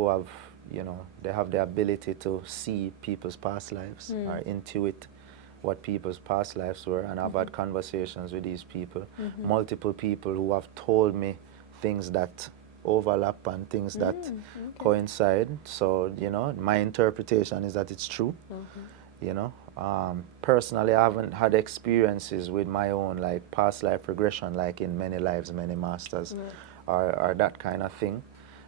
have, they have the ability to see people's past lives or intuit what people's past lives were, and I've had conversations with these people, multiple people who have told me things that overlap and things that coincide. So, you know, my interpretation is that it's true. You know, personally, I haven't had experiences with my own like past life regression, like in Many Lives, Many Masters, or that kind of thing.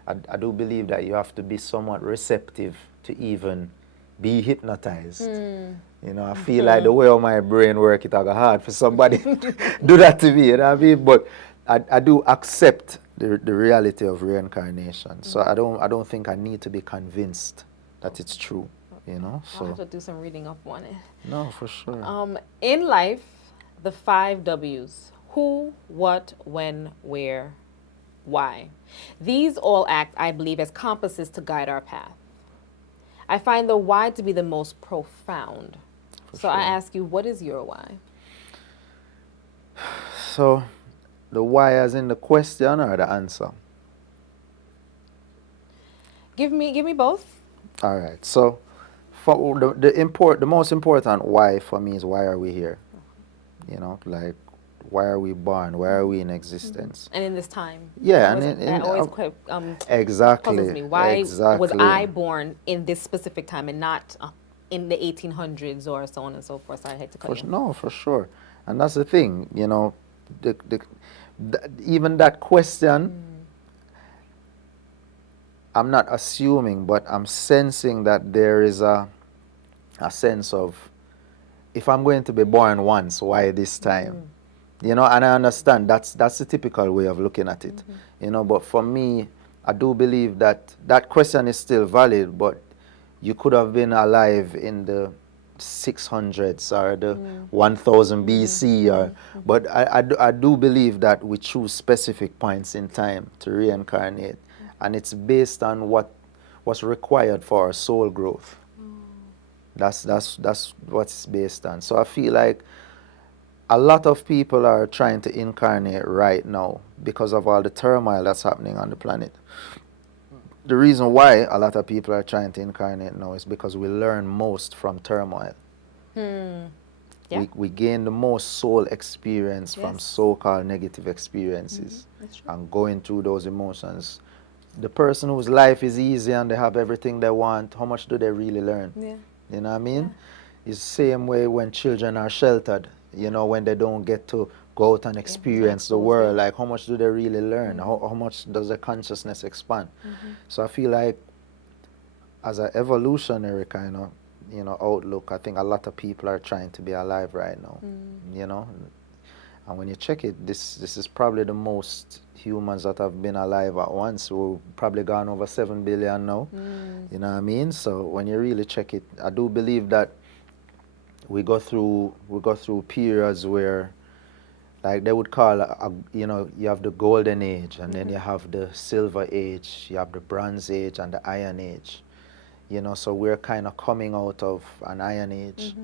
I do believe that you have to be somewhat receptive to even be hypnotized. You know, I feel like the way of my brain work, it's hard for somebody to do that to me, you know what I mean? But I do accept the reality of reincarnation. So I don't think I need to be convinced that it's true, you know? So I'll have to do some reading up on it. No, for sure. In life, the 5 W's: who, what, when, where, why. These all act, I believe, as compasses to guide our path. I find the why to be the most profound. So I ask you, what is your why? So the why as in the question or the answer? Give me both. All right. So for the most important why for me is, why are we here? You know, like, why are we born? Why are we in existence? And in this time. Yeah, that always exactly puzzles me. Why exactly. was I born in this specific time and not in the 1800s or so on and so forth? Sorry, I hate to cut you. No, for sure. And that's the thing, you know, even that question, I'm not assuming, but I'm sensing that there is a sense of, if I'm going to be born once, why this time? You know, and I understand that's the typical way of looking at it. You know, but for me, I do believe that that question is still valid, but you could have been alive in the 600s or the 1000 BC, or but I do believe that we choose specific points in time to reincarnate, and it's based on what's required for our soul growth. That's what it's based on. So I feel like a lot of people are trying to incarnate right now because of all the turmoil that's happening on the planet. The reason why a lot of people are trying to incarnate now is because we learn most from turmoil. Yeah. We gain the most soul experience from so-called negative experiences and going through those emotions. The person whose life is easy and they have everything they want, how much do they really learn? Yeah. You know what I mean? It's the same way when children are sheltered, you know, when they don't get to go out and experience the world, like how much do they really learn? How much does their consciousness expand? So I feel like as an evolutionary kind of, you know, outlook, I think a lot of people are trying to be alive right now, you know? And when you check it, this is probably the most humans that have been alive at once. We've probably gone over 7 billion now. You know what I mean? So when you really check it, I do believe that we go through periods where, like they would call, you know, you have the golden age, and then you have the silver age, you have the bronze age, and the iron age. You know, so we're kind of coming out of an iron age.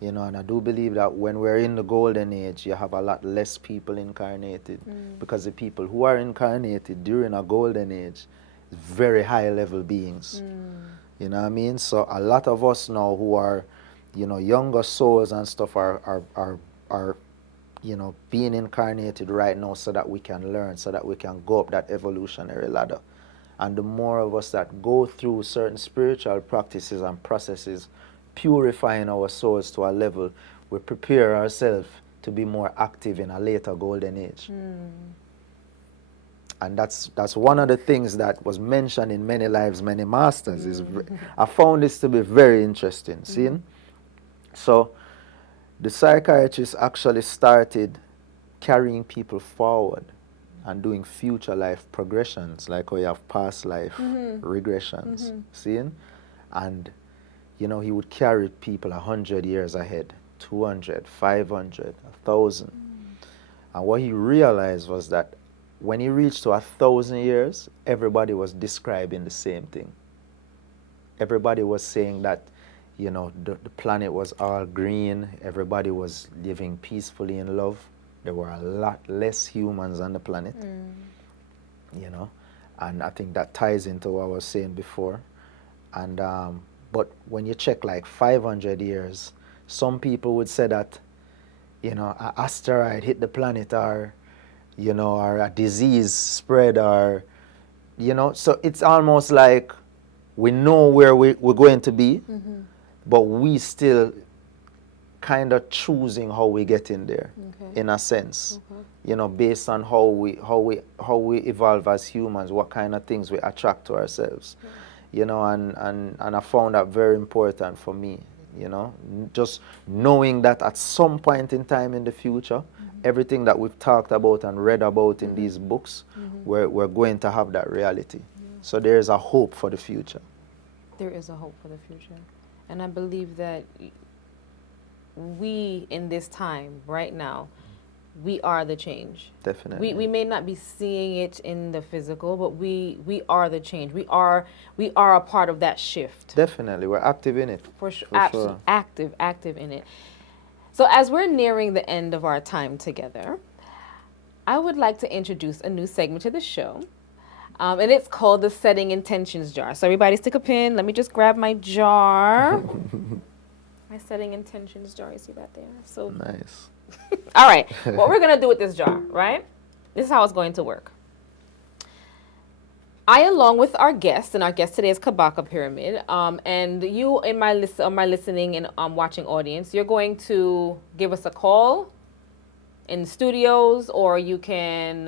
You know, and I do believe that when we're in the golden age, you have a lot less people incarnated, because the people who are incarnated during a golden age is very high level beings. You know what I mean? So a lot of us now who are, you know, younger souls and stuff are you know, being incarnated right now so that we can learn, so that we can go up that evolutionary ladder. And the more of us that go through certain spiritual practices and processes, purifying our souls to a level, we prepare ourselves to be more active in a later golden age. And that's one of the things that was mentioned in Many Lives, Many Masters. I found this to be very interesting. See? So the psychiatrists actually started carrying people forward and doing future life progressions, like how you have past life regressions. Seeing? And you know, he would carry people 100 years ahead, 200, 500, 1,000. And what he realized was that when he reached to 1,000 years, everybody was describing the same thing. Everybody was saying that, you know, the planet was all green, everybody was living peacefully in love. There were a lot less humans on the planet, you know, and I think that ties into what I was saying before. And but when you check like 500 years, some people would say that, you know, an asteroid hit the planet, or, you know, or a disease spread, or, You know, so it's almost like we know where we're going to be, but we still kind of choosing how we get in there, in a sense. You know, based on how we evolve as humans, what kind of things we attract to ourselves. You know, and I found that very important for me. You know, just knowing that at some point in time in the future, everything that we've talked about and read about in these books, we're going to have that reality. So there is a hope for the future. There is a hope for the future. And I believe that we, in this time, right now, we are the change. Definitely. We may not be seeing it in the physical, but we are the change. We are a part of that shift. Definitely. We're active in it. For sure. For Absolutely. sure. Active in it. So as we're nearing the end of our time together, I would like to introduce a new segment to the show. And it's called the Setting Intentions Jar. So everybody stick a pin. Let me just grab my jar. My Setting Intentions jar. You see that there? So nice. All right. What we're going to do with this jar, right? This is how it's going to work. I, along with our guest, and our guest today is Kabaka Pyramid, and you in my listening and watching audience, you're going to give us a call in the studios, or you can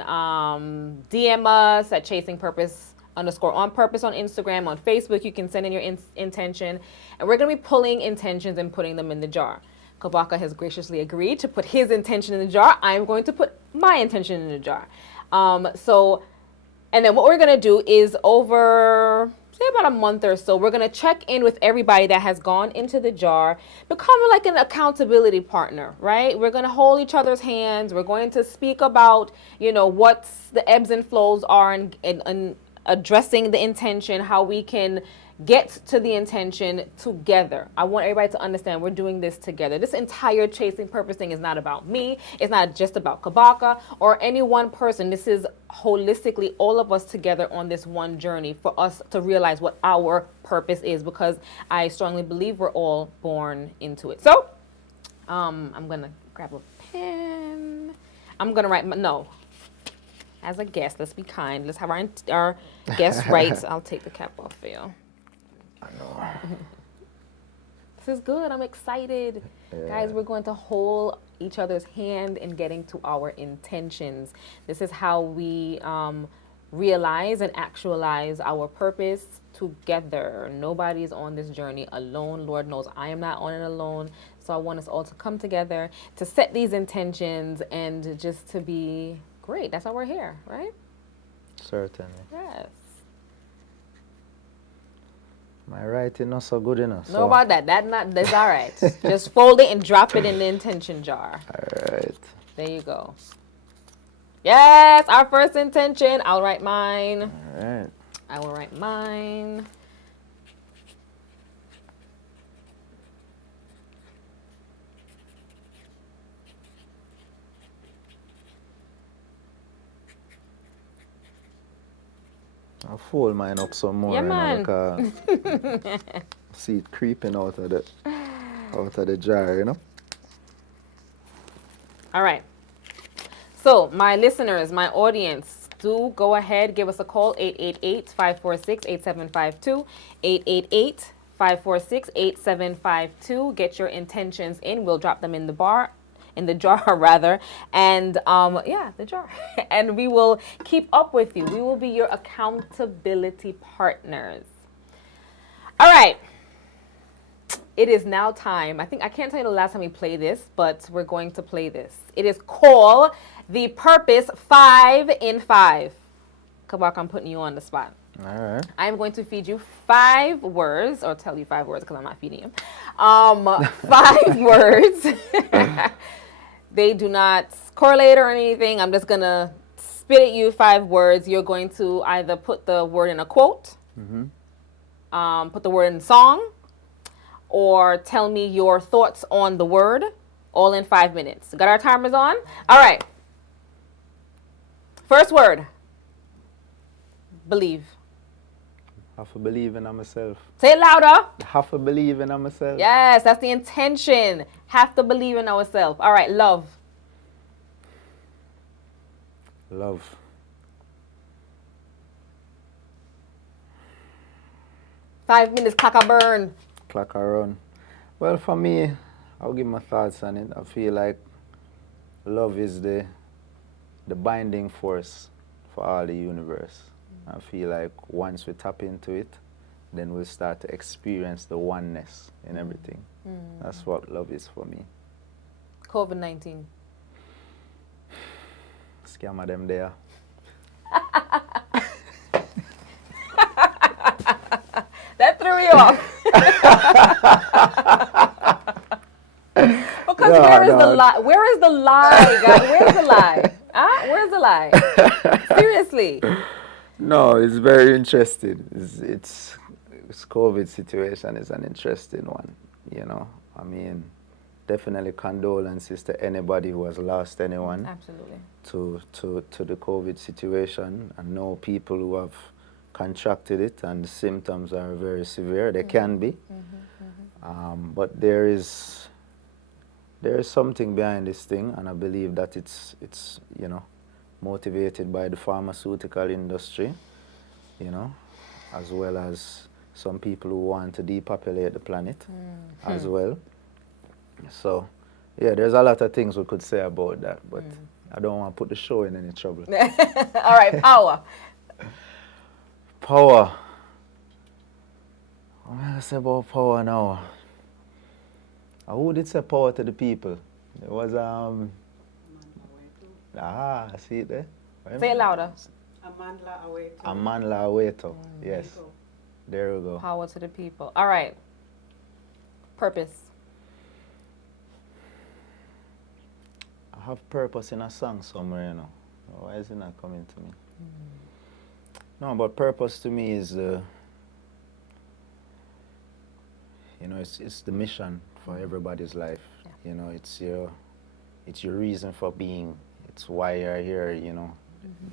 DM us at @chasingpurpose_on-purpose on Instagram, on Facebook. You can send in your intention, and we're going to be pulling intentions and putting them in the jar. Kabaka has graciously agreed to put his intention in the jar. I'm going to put my intention in the jar. And then what we're going to do is over, say, about a month or so, we're going to check in with everybody that has gone into the jar, become like an accountability partner, right? We're going to hold each other's hands. We're going to speak about, you know, what the ebbs and flows are and addressing the intention, how we can get to the intention together. I want everybody to understand we're doing this together. This entire Chasing Purpose thing is not about me. It's not just about Kabaka or any one person. This is holistically all of us together on this one journey for us to realize what our purpose is, because I strongly believe we're all born into it. So I'm going to grab a pen. I'm going to write, as a guest, let's be kind. Let's have our guest write. I'll take the cap off for you. I know. This is good. I'm excited. Yeah. Guys, we're going to hold each other's hand in getting to our intentions. This is how we realize and actualize our purpose together. Nobody's on this journey alone. Lord knows I am not on it alone. So I want us all to come together to set these intentions and just to be great. That's why we're here, right? Certainly. Yes. My writing not so good enough. No about that. That's all right. Just fold it and drop it in the intention jar. All right. There you go. Yes, our first intention. I'll write mine. All right. I will write mine. I'll fold mine up some more. Yeah, man. See it creeping out of the jar, you know? All right. So, my listeners, my audience, do go ahead, give us a call, 888-546-8752, 888-546-8752. Get your intentions in. We'll drop them in the jar rather, and the jar. And we will keep up with you. We will be your accountability partners. All right. It is now time. I can't tell you the last time we played this, but we're going to play this. It is called the Purpose 5 in 5. Kabaka, I'm putting you on the spot. All right. I'm going to feed you 5 words, or tell you 5 words because I'm not feeding you. 5 words. They do not correlate or anything. I'm just going to spit at you 5 words. You're going to either put the word in a quote, put the word in a song, or tell me your thoughts on the word, all in 5 minutes. Got our timers on? All right. First word. Believe. Have to believe in myself. Say it louder. Have to believe in myself. Yes, that's the intention. Have to believe in ourselves. All right, love. Love. 5 minutes, clock a burn. Clock around. Well, for me, I'll give my thoughts on it. I feel like love is the binding force for all the universe. I feel like once we tap into it, then we'll start to experience the oneness in everything. That's what love is for me. COVID-19. Scammer them there. That threw you off. Because where is the lie? Where is the lie, guys? Where's the lie? Where's the lie? Seriously. No, it's very interesting. It's COVID situation is an interesting one, you know. I mean, definitely condolences to anybody who has lost anyone. Absolutely. To the COVID situation. I know people who have contracted it and the symptoms are very severe. They can be. But there is something behind this thing, and I believe that it's you know, motivated by the pharmaceutical industry, you know, as well as some people who want to depopulate the planet as well. So, yeah, there's a lot of things we could say about that, but I don't want to put the show in any trouble. All right, power. Power. What am I going to say about power now? Who did say power to the people? It was, see it there? Say it louder. Amandla Aweto, yes. There we go. Power to the people. All right. Purpose. I have purpose in a song somewhere, you know. Why is it not coming to me? No, but purpose to me is you know, it's the mission for everybody's life. You know, it's your reason for being. It's why you're here, you know.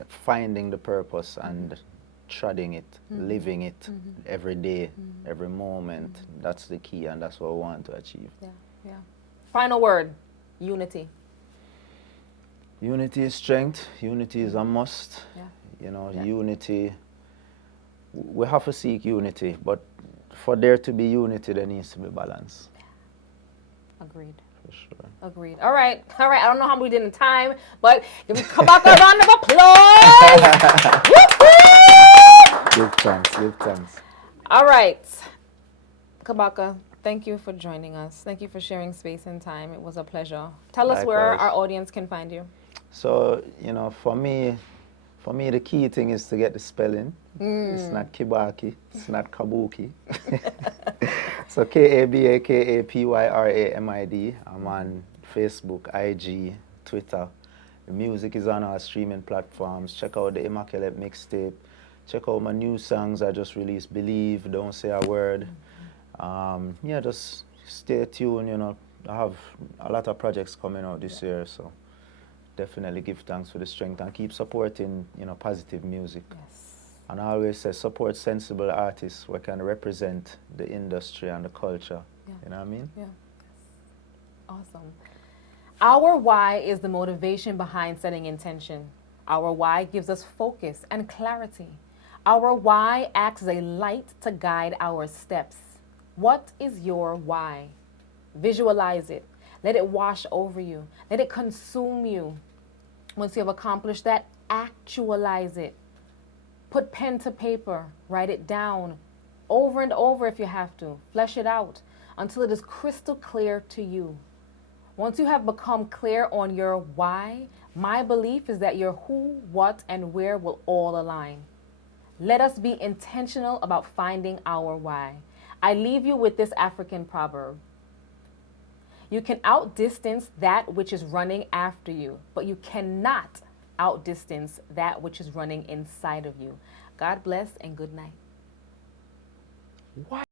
Finding the purpose and treading it, living it every day, every moment. That's the key, and that's what we want to achieve. Yeah. Final word, unity. Unity is strength. Unity is a must. Yeah. You know, unity, we have to seek unity, but for there to be unity, there needs to be balance. Agreed. For sure. Agreed. All right. I don't know how we did in time, but give me Kabaka a round of applause. Give thanks. All right. Kabaka, thank you for joining us. Thank you for sharing space and time. It was a pleasure. Tell us where our audience can find you. So, you know, for me, the key thing is to get the spelling. It's not Kibaki. It's not Kabuki. So KABAKAPYRAMID. I'm on Facebook, IG, Twitter. The music is on our streaming platforms. Check out the Immaculate Mixtape. Check out my new songs I just released. Believe, Don't Say a Word. Yeah, just stay tuned. You know, I have a lot of projects coming out this year, so definitely give thanks for the strength and keep supporting, you know, positive music. Yes. And I always say support sensible artists who can represent the industry and the culture. Yeah. You know what I mean? Yeah. Awesome. Our why is the motivation behind setting intention. Our why gives us focus and clarity. Our why acts as a light to guide our steps. What is your why? Visualize it. Let it wash over you. Let it consume you. Once you have accomplished that, actualize it. Put pen to paper. Write it down over and over if you have to. Flesh it out until it is crystal clear to you. Once you have become clear on your why, my belief is that your who, what, and where will all align. Let us be intentional about finding our why. I leave you with this African proverb. You can outdistance that which is running after you, but you cannot outdistance that which is running inside of you. God bless and good night. What?